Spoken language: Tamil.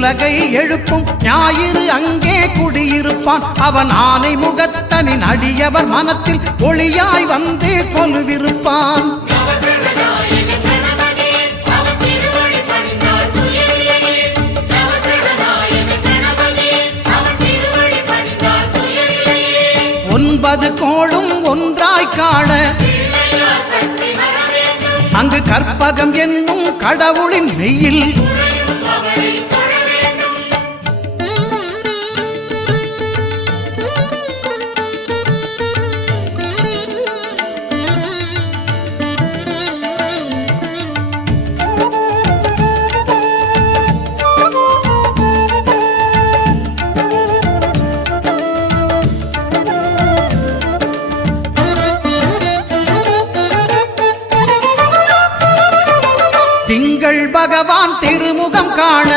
உலகை எழுப்பும் ஞாயிறு அங்கே குடியிருப்பான். அவன் ஆனை முகத்தனின் அடியவர் மனத்தில் ஒளியாய் வந்து கொலுவிருப்பான். ஒன்பது கோளும் ஒன்றாய் காண அங்கு கற்பகம் என்னும் கடவுளின் மெய்யில் திங்கள் பகவான் திருமுகம் காண